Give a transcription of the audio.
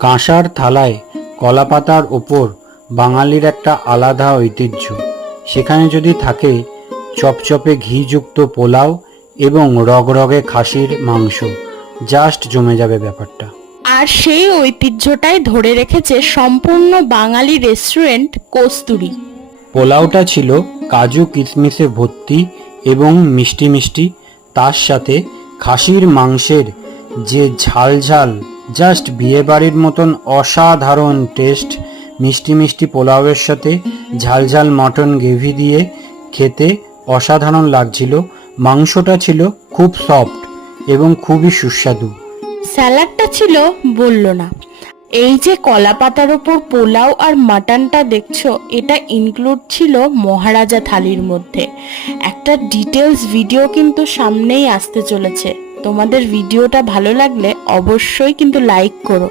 কাঁসার থালায় কলাপাতার ওপর বাঙালির একটা আলাদা ঐতিহ্য। সেখানে যদি থাকে চপচপে ঘিযুক্ত পোলাও এবং রগরগে খাসির মাংস, জাস্ট জমে যাবে ব্যাপারটা। আর সেই ঐতিহ্যটাই ধরে রেখেছে সম্পূর্ণ বাঙালি রেস্টুরেন্ট কস্তুরী। পোলাওটা ছিল কাজু কিশমিশে ভর্তি এবং মিষ্টি মিষ্টি, তার সাথে খাসির মাংসের যে ঝাল ঝাল, জাস্ট বিয়েবাড়ির মতন অসাধারণ টেস্ট। মিষ্টি মিষ্টি পোলাওয়ের সাথে ঝাল ঝাল মটন গ্রেভি দিয়ে খেতে অসাধারণ লাগছিল। মাংসটা ছিল খুব সফট এবং খুবই সুস্বাদু। স্যালাডটা ছিল বললো না। এই যে কলা পাতার ওপর পোলাও আর মাটনটা দেখছো, এটা ইনক্লুড ছিল মহারাজা থালির মধ্যে। একটা ডিটেলস ভিডিও কিন্তু সামনেই আসতে চলেছে। তোমাদের ভিডিওটা ভালো লাগলে অবশ্যই কিন্তু লাইক করো।